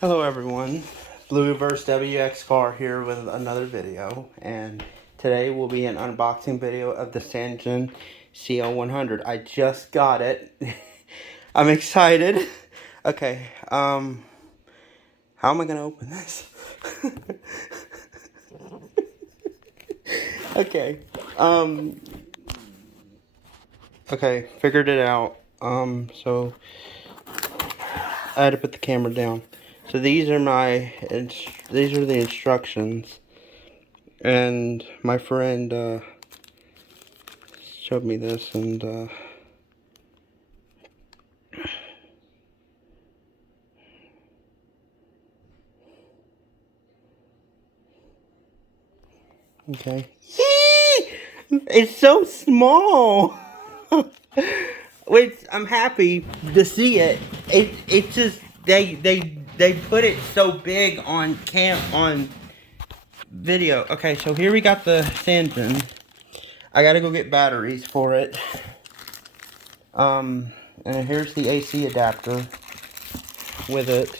Hello everyone, Blue vs WX Car here with another video, and today will be an unboxing video of the Sangean CL-100. I just got it. I'm excited. Okay, how am I gonna open this? Okay, okay, figured it out. So I had to put the camera down. So these are the instructions, and my friend showed me this, and okay. It's so small. Which I'm happy to see it. It's just they put it so big on video. Okay, so here we got the Sangean. I gotta go get batteries for it. And here's the AC adapter with it.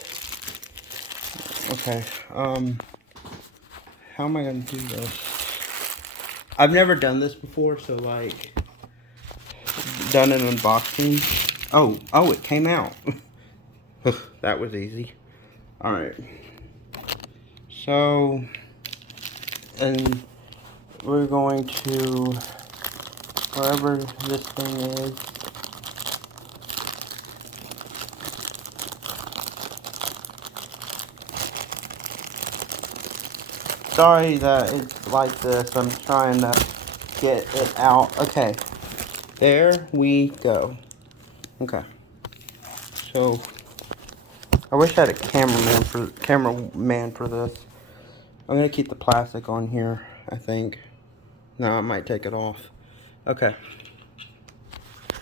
Okay, how am I gonna do this? I've never done this before, so like, done an unboxing. Oh, it came out. That was easy. Alright. So, and we're going to, wherever this thing is. Sorry that it's like this. I'm trying to get it out. Okay. There we go. Okay. So, I wish I had a cameraman for this. I'm gonna keep the plastic on here, I think. No, I might take it off. Okay.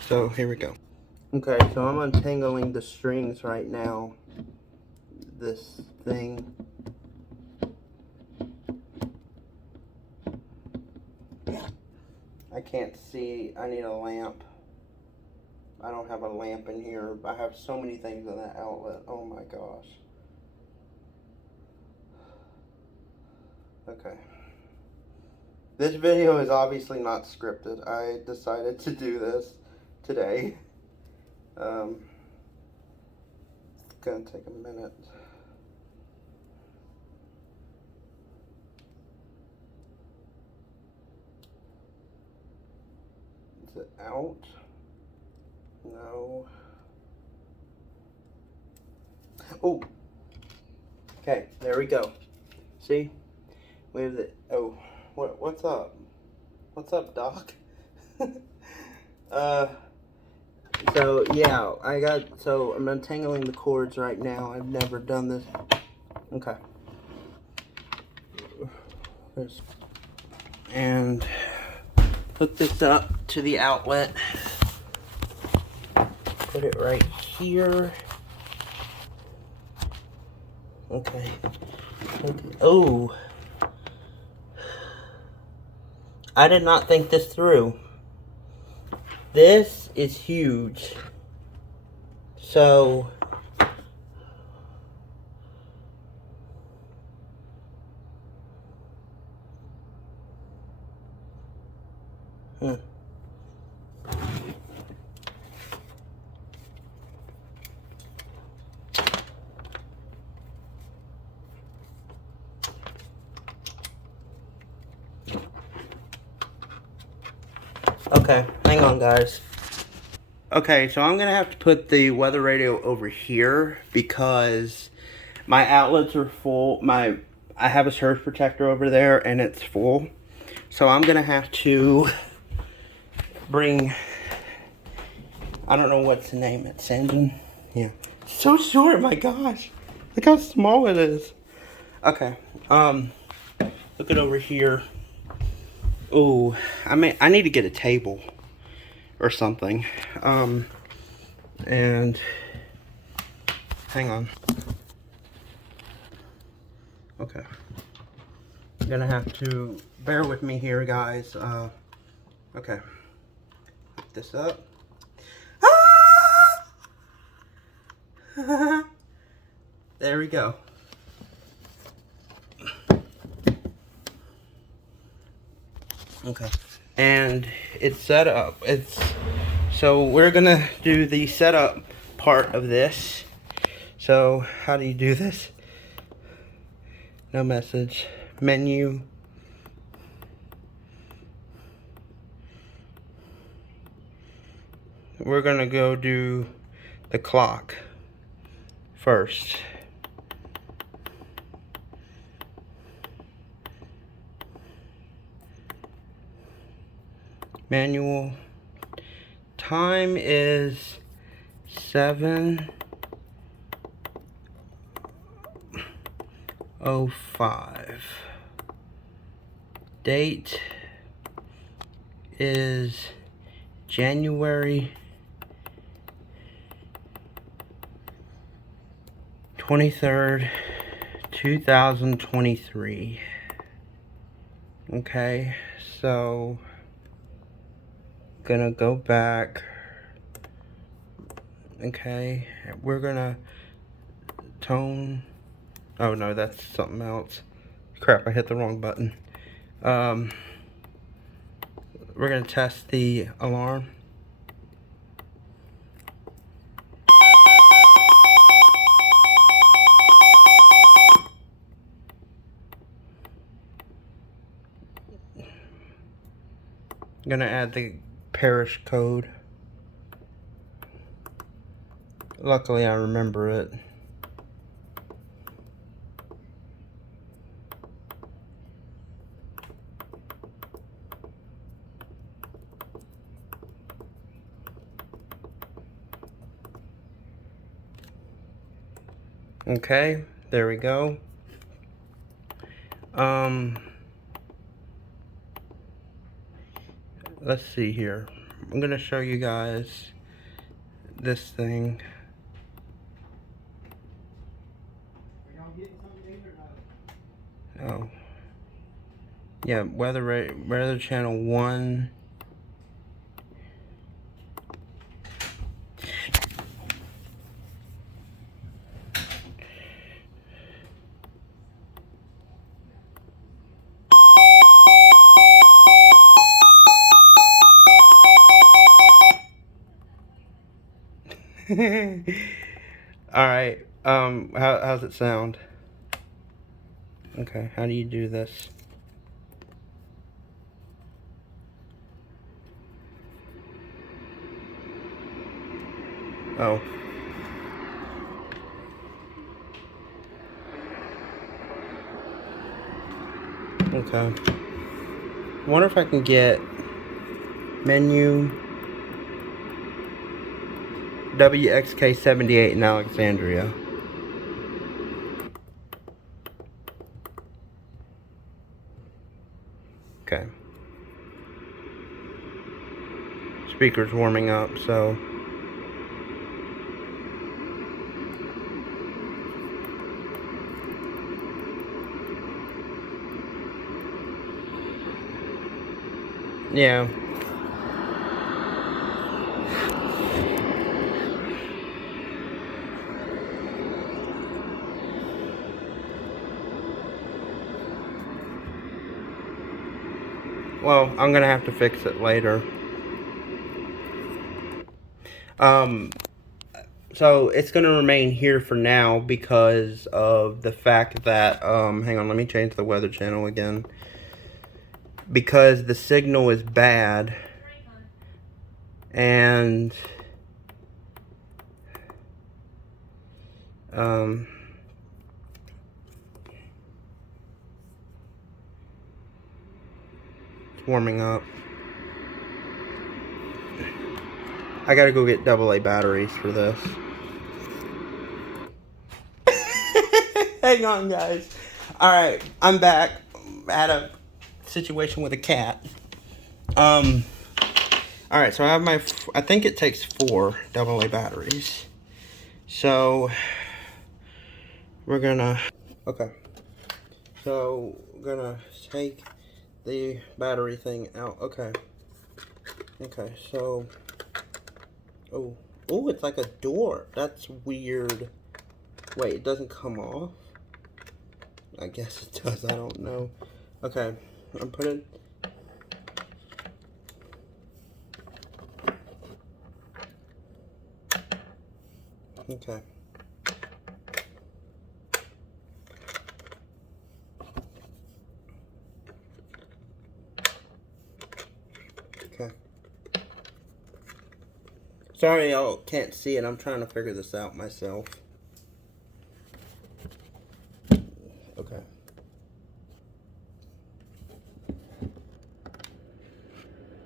So, here we go. Okay, so I'm untangling the strings right now. This thing. I can't see. I need a lamp. I don't have a lamp in here. I have so many things in that outlet. Oh my gosh. Okay. This video is obviously not scripted. I decided to do this today. It's gonna take a minute. Is it out? No. Oh. Okay, there we go. See? We have the, oh, what's up? What's up, Doc? So yeah, I'm untangling the cords right now. I've never done this. Okay. And hook this up to the outlet. Put it right here. Okay. Oh. I did not think this through. This is huge. So, okay, hang on guys. Okay, so I'm gonna have to put the weather radio over here because my outlets are full. I have a surge protector over there and it's full. So I'm gonna have to bring, I don't know what's the name, it's Sangean? Yeah. So short, my gosh. Look how small it is. Okay, look it over here. Oh, I need to get a table or something. And hang on. Okay. I'm gonna have to bear with me here, guys. Okay. Put this up. Ah! There we go. Okay. And it's set up. So we're gonna do the setup part of this. So how do you do this? No message. Menu. We're gonna go do the clock first. Manual. Time is 7:05. Date is January 23rd, 2023. Okay, so gonna go back. Okay, we're gonna tone. Oh no, that's something else. Crap, I hit the wrong button. We're gonna test the alarm. I'm gonna add the parish code. Luckily, I remember it. Okay, there we go. Let's see here. I'm gonna show you guys this thing. Oh, yeah, weather channel 1. All right. How's it sound? Okay. How do you do this? Oh. Okay. I wonder if I can get menu WXK78 in Alexandria. Okay. Speaker's warming up, so. Yeah. Well, I'm gonna have to fix it later. So it's gonna remain here for now because of the fact that, hang on, let me change the weather channel again. Because the signal is bad, and, it's warming up. I gotta go get AA batteries for this. Hang on, guys. Alright, I'm back. I had a situation with a cat. Alright, so I have I think it takes 4 AA batteries. So, we're gonna, okay. So, we're gonna take the battery thing out. Okay. Okay, so, oh, it's like a door. That's weird. Wait, it doesn't come off? I guess it does, I don't know. Okay, I'm putting... Okay. Okay. Sorry y'all can't see it, I'm trying to figure this out myself. Okay.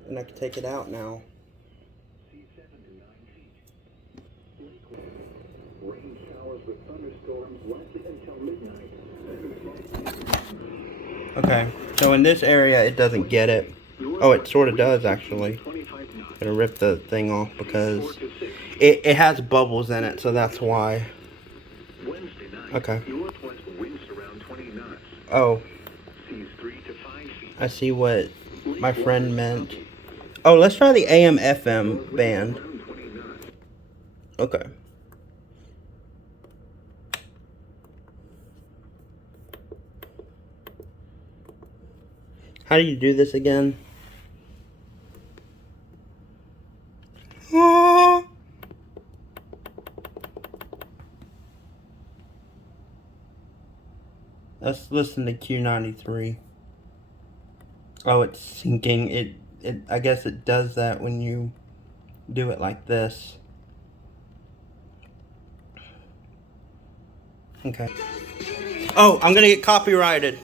And I can take it out now. Rain showers with thunderstorms lasted until midnight. Okay, so in this area it doesn't get it. Oh, it sort of does actually. I'm gonna rip the thing off because it has bubbles in it, so that's why. Okay. Oh. I see what my friend meant. Oh, let's try the AM FM band. Okay. How do you do this again? Let's listen to Q93. Oh, it's syncing. I guess it does that when you do it like this. Okay. Oh, I'm gonna get copyrighted.